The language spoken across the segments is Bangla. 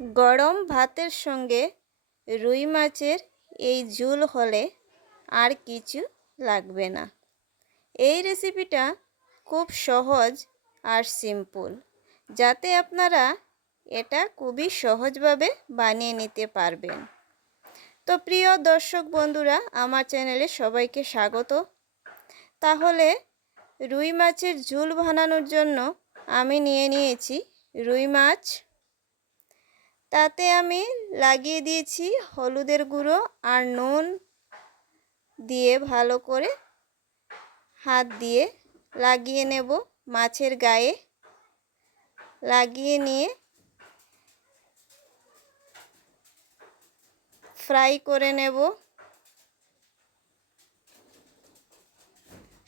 গরম ভাতের সঙ্গে রুই মাছের এই ঝুল হলে আর কিছু লাগবে না। এই রেসিপিটা খুব সহজ আর সিম্পল যাতে আপনারা এটা খুবই সহজভাবে বানিয়ে নিতে পারবেন। তো প্রিয় দর্শক বন্ধুরা, আমার চ্যানেলে সবাইকে স্বাগত। তাহলে রুই মাছের ঝুল বানানোর জন্য আমি নিয়ে নিয়েছি রুই মাছ তাতে আমি লাগিয়ে দিয়েছি হলুদের গুঁড়ো আর নুন দিয়ে ভালো করে হাত দিয়ে লাগিয়ে নেব মাছের গায়ে। লাগিয়ে নিয়ে ফ্রাই করে নেব।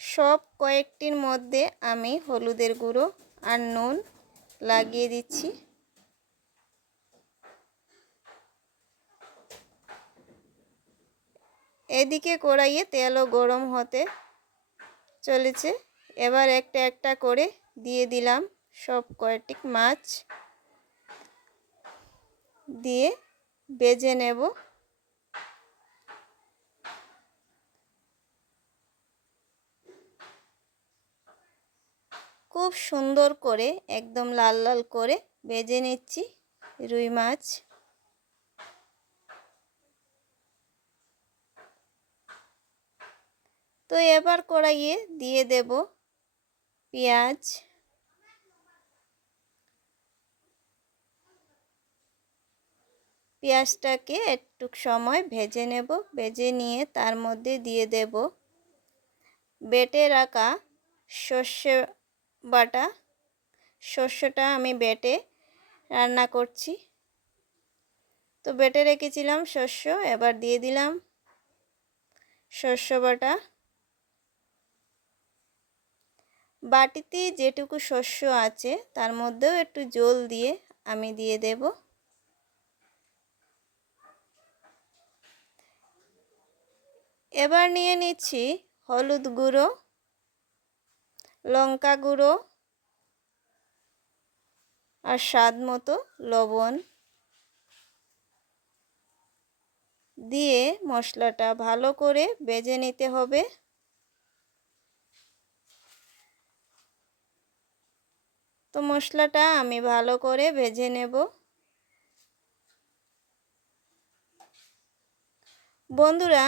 সব কয়েকটির মধ্যে আমি হলুদের গুঁড়ো আর নুন লাগিয়ে দিচ্ছি। এদিকে কড়াইয়ে তেলও গরম হতে চলেছে। এবার একটা একটা করে দিয়ে দিলাম সব কয়টি মাছ। দিয়ে বেজে নেব। খুব সুন্দর করে, একদম লাল লাল করে বেজে নিচ্ছি রুই মাছ। তো এবার কড়াইয়ে দিয়ে দেব পেঁয়াজ। পেঁয়াজটাকে একটু সময় ভেজে নেব, ভেজে নিয়ে তার মধ্যে দিয়ে দেব বেটে রাখা সর্ষে বাটা। শস্যটা আমি বেটে রান্না করছি। তো বেটে রেখেছিলাম শস্য এবার দিয়ে দিলাম শস্য বাটা। বাটিতে যেটুকু শস্য আছে, তার মধ্যেও একটু জল দিয়ে আমি দিয়ে দেব। এবার নিয়ে নিচ্ছি হলুদ গুঁড়ো, লঙ্কা গুঁড়ো আর স্বাদ মতো লবণ দিয়ে মশলাটা ভালো করে বেজে নিতে হবে। তো মশলাটা আমি ভালো করে ভেজে নেব। বন্ধুরা,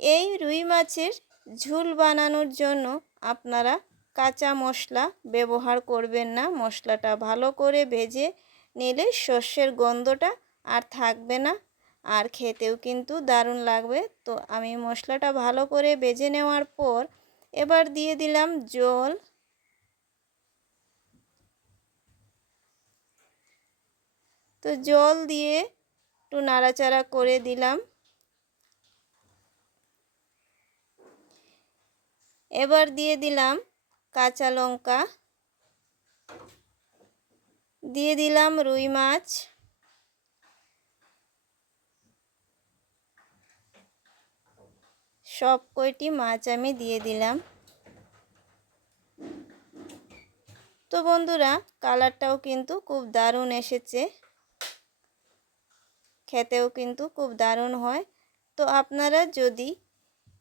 এই রুই মাছের ঝুল বানানোর জন্য আপনারা কাঁচা মশলা ব্যবহার করবেন না। মশলাটা ভালো করে ভেজে নিলে শস্যের গন্ধটা আর থাকবে না আর খেতেও কিন্তু দারুণ লাগবে। তো আমি মশলাটা ভালো করে ভেজে নেওয়ার পর এবার দিয়ে দিলাম জল। তো জল দিয়ে একটু নাড়াচাড়া করে দিলাম। এবার দিয়ে দিলাম কাঁচা লঙ্কা। দিয়ে দিলাম রুই মাছ। সব কয়টি মাছ আমি দিয়ে দিলাম। তো বন্ধুরা, কালারটাও কিন্তু খুব দারুণ এসেছে। খেতেও কিন্তু খুব দারুণ হয়। তো আপনারা যদি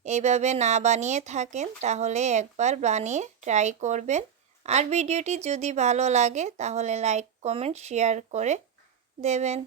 এইভাবে না বানিয়ে থাকেন, তাহলে একবার বানিয়ে ট্রাই করবেন। আর ভিডিওটি যদি ভালো লাগে, তাহলে লাইক কমেন্ট শেয়ার করে দেবেন।